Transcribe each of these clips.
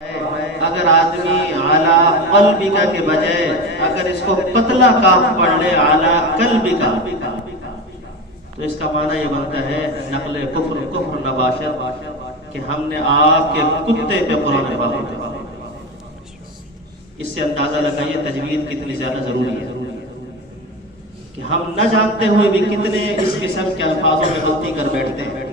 اگر آدمی اعلیٰ قلبی کا کے بجائے اگر اس کو پتلا کاف پڑھ لے اعلیٰ قلبی کا، تو اس کا معنی یہ بنتا ہے نقل کفر نباشر، کہ ہم نے آپ کے کتے پہ قرآن پاک اتارا۔ اس سے اندازہ لگائیے تجوید کتنی زیادہ ضروری ہے، کہ ہم نہ جانتے ہوئے بھی کتنے اس قسم کے الفاظوں میں غلطی کر بیٹھتے ہیں۔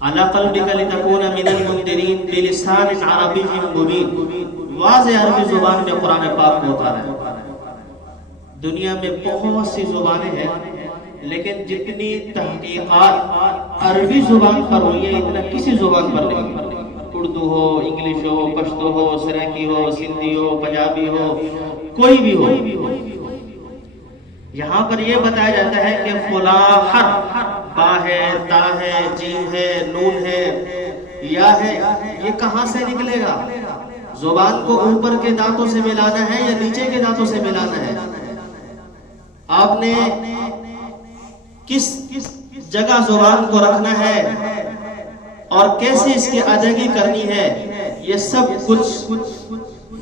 عَلَىٰ قَلْبِكَ لِتَكُونَ مِنَ الْمُنذِرِينَ بِلِسَانٍ عَرَبِيٍّ مُبِينٍ، واضح عربی زبان میں قرآن پاک کو اتارا ہے۔ دنیا میں بہت سی زبانیں ہیں، لیکن جتنی تحقیقات عربی زبان پر ہوئی ہے اتنا کسی زبان پر نہیں۔ اردو ہو، انگلش ہو، پشتو ہو، سرائکی ہو، سندھی ہو، پنجابی ہو، کوئی بھی ہو، یہاں پر یہ بتایا جاتا ہے کہ فلاں حرف با ہے، تا ہے، جیم ہے، نون ہے، یا ہے، یہ کہاں سے نکلے گا؟ زبان کو اوپر کے دانتوں سے ملانا ہے یا نیچے کے دانتوں سے ملانا ہے؟ آپ نے کس جگہ زبان کو رکھنا ہے اور کیسے اس کی ادائیگی کرنی ہے، یہ سب کچھ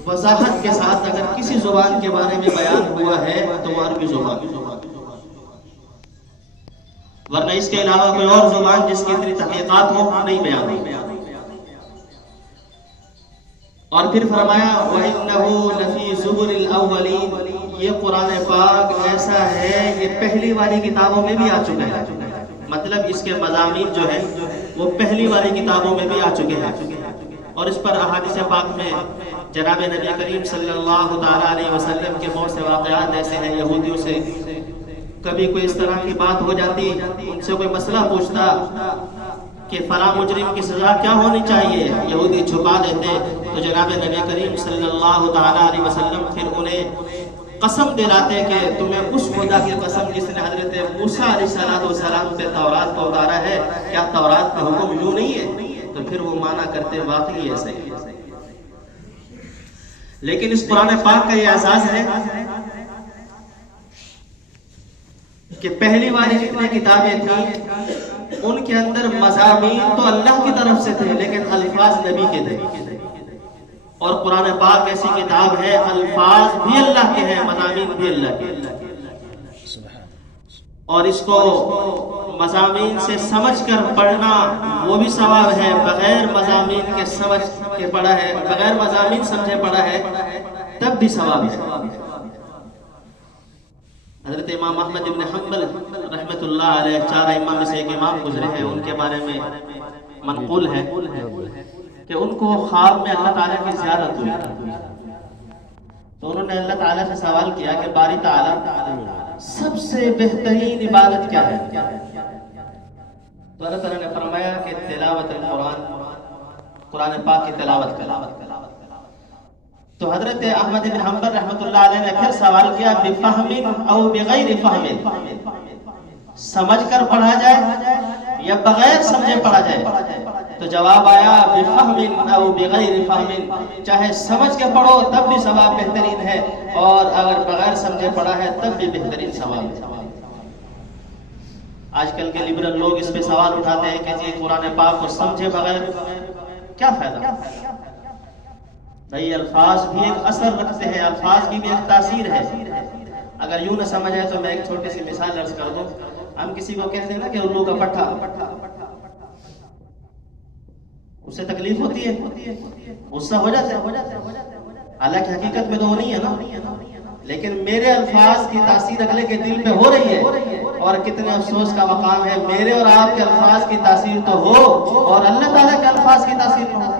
وضاحت کے ساتھ اگر کسی زبان کے بارے میں بیان ہوا ہے تو وہ عربی زبان، ورنہ اس کے علاوہ کوئی اور زبان جس کی اتنی تحقیقات ہو نہیں بیان ہوئی۔ اور پھر فرمایا وَإِنَّهُ لَفِي زُبُرِ الْأَوَّلِينَ، یہ قرآن پاک ایسا ہے یہ پہلی والی کتابوں میں بھی آ چکا ہے، مطلب اس کے مضامین جو ہیں وہ پہلی والی کتابوں میں بھی آ چکے ہیں۔ اور اس پر احادیث پاک میں جناب نبی کریم صلی اللہ تعالیٰ علیہ وسلم کے بہت سے واقعات ایسے ہیں۔ یہودیوں سے کبھی کوئی اس طرح کی بات ہو جاتی، ان سے کوئی مسئلہ پوچھتا کہ فلاں مجرم کی سزا کیا ہونی چاہیے، یہودی چھپا دیتے، تو جناب نبی کریم صلی اللہ تعالیٰ علیہ وسلم پھر انہیں قسم دلاتے کہ تمہیں اس خدا کی قسم جس نے حضرت موسیٰ علیہ السلام پہ تورات کو اتارا ہے، کیا تورات کا حکم یوں نہیں ہے؟ تو پھر وہ مانا کرتے واقعی ایسے ہی۔ لیکن اس قرآن پاک کا یہ احساس ہے کہ پہلی والی جتنی کتابیں تھیں ان کے اندر مضامین تو اللہ کی طرف سے تھے لیکن الفاظ نبی کے تھے، اور قرآن پاک ایسی کتاب ہے الفاظ بھی اللہ کے ہیں، مضامین بھی اللہ کے ہیں، اور اس کو مضامین سے سمجھ کر پڑھنا وہ بھی ثواب ہے، بغیر مضامین کے سمجھ کے پڑھا ہے، بغیر مضامین سمجھے پڑھا ہے تب بھی ثواب ہے۔ حضرت امام احمد بن حنبل رحمۃ اللہ علیہ، چار امام میں سے ایک امام گزرے ہیں، ان کے بارے میں منقول ہے کہ ان کو خواب میں اللہ تعالیٰ کی زیارت ہوئی، تو انہوں نے اللہ تعالیٰ سے سوال کیا کہ باری تعالیٰ سب سے بہترین عبادت کیا ہے؟ تو اللہ تعالیٰ نے فرمایا کہ تلاوت القرآن، قرآن پاک کی تلاوت کرنا۔ تو حضرت احمد بن حنبل رحمۃ اللہ علیہ نے پھر سوال کیا بفہم او بغیر فہم، سمجھ کر پڑھا جائے یا بغیر سمجھے پڑھا جائے؟ تو جواب آیا بفہم او بغیر فہم، چاہے سمجھ کے پڑھو تب بھی ثواب بہترین ہے، اور اگر بغیر سمجھے پڑھا ہے تب بھی بہترین ثواب ہے۔ آج کل کے لبرل لوگ اس پہ سوال اٹھاتے ہیں کہ جی قرآن پاک کو سمجھے بغیر کیا فائدہ؟ بھئی الفاظ بھی ایک اثر رکھتے ہیں، الفاظ کی بھی ایک تاثیر ہے۔ اگر یوں نہ سمجھ آئے تو میں ایک چھوٹی سی مثال عرض کر دوں۔ ہم کسی کو کہہ دیں نا کہ الو کا پٹھا، اس سے تکلیف ہوتی ہے، غصہ ہو جاتا ہے، حالانکہ حقیقت میں تو وہ نہیں ہے نا، لیکن میرے الفاظ کی تاثیر اگلے کے دل پہ ہو رہی ہے، اور کتنے افسوس کا مقام ہے میرے اور آپ کے الفاظ کی تاثیر تو ہو اور اللہ تعالیٰ کے الفاظ کی تاثیر نہ ہو۔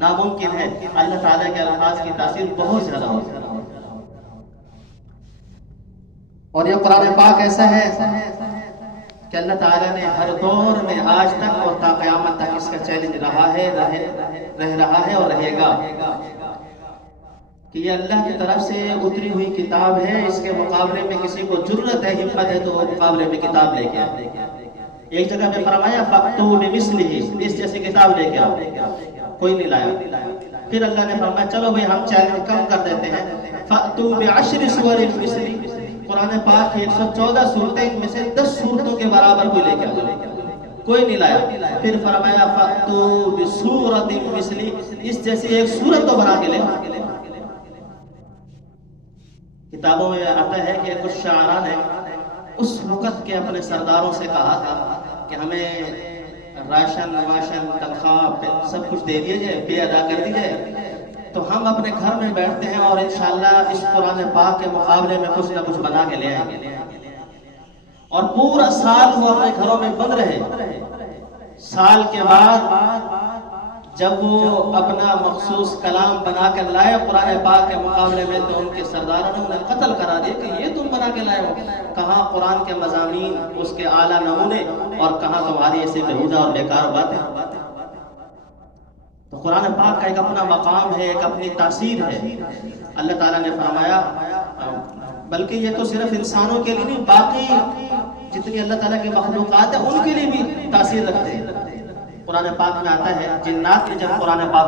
ناممکن ہے، اللہ تعالیٰ کے الفاظ کی تاثیر بہت زیادہ ہو۔ اور یہ قرآن پاک ایسا ہے کہ اللہ تعالیٰ نے ہر دور میں آج تک اور تا قیامت تک اس کا چیلنج رہا ہے، رہ رہا ہے اور رہے گا، کہ یہ اللہ کی طرف سے اتری ہوئی کتاب ہے، اس کے مقابلے میں کسی کو جرت ہے، ہمت ہے تو وہ مقابلے میں کتاب لے کے آئے۔ ایک جگہ پہ فرمایا فَأْتُوا بِمِثْلِهِ، اس جیسی کتاب لے کے آؤ، کوئی نہیں لایا۔ پھر اللہ نے فرمایا چلو بھئی ہم چیلنج کم کر دیتے ہیں، فَأْتُوا بِعَشْرِ سُوَرٍ مِثْلِهِ، قرآن پاک کی 114 صورتیں، ان میں سے 10 صورتوں کے برابر کوئی لے کے آؤ۔ کوئی نہیں لایا. پھر فرمایا فَأْتُوا بِسُورَةٍ مِثْلِهِ، اس جیسی ایک سورت تو بنا کے لے. کتابوں میں آتا ہے کہ کچھ شاعران نے اس وقت کے اپنے سرداروں سے کہا تھا کہ ہمیں راشن واشن تنخواہ سب کچھ دے دیے جائے، پے ادا کر دی جائے، تو ہم اپنے گھر میں بیٹھتے ہیں اور انشاءاللہ اس قرآن پاک کے مقابلے میں کچھ نہ کچھ بنا کے لے آئیں گے. اور پورا سال وہ اپنے گھروں میں بند رہے. سال کے بعد جب وہ اپنا مخصوص کلام بنا کر لائے قرآن پاک کے مقابلے میں، تو ان کے سرداروں نے انہیں قتل کرا دیا کہ یہ تم بنا کے لائے ہو. کہاں قرآن کے مضامین، اس کے اعلیٰ نمونے، اور کہاں تمہاری ایسے بےہودہ اور بیکار باتیں. تو قرآن پاک کا ایک اپنا مقام ہے، ایک اپنی تاثیر ہے. اللہ تعالیٰ نے فرمایا، بلکہ یہ تو صرف انسانوں کے لیے نہیں، باقی جتنی اللہ تعالیٰ کی مخلوقات ہیں ان کے لیے بھی تاثیر رکھتے ہیں. قرآن پاک میں آتا ہے جنات نے جب قرآن پاک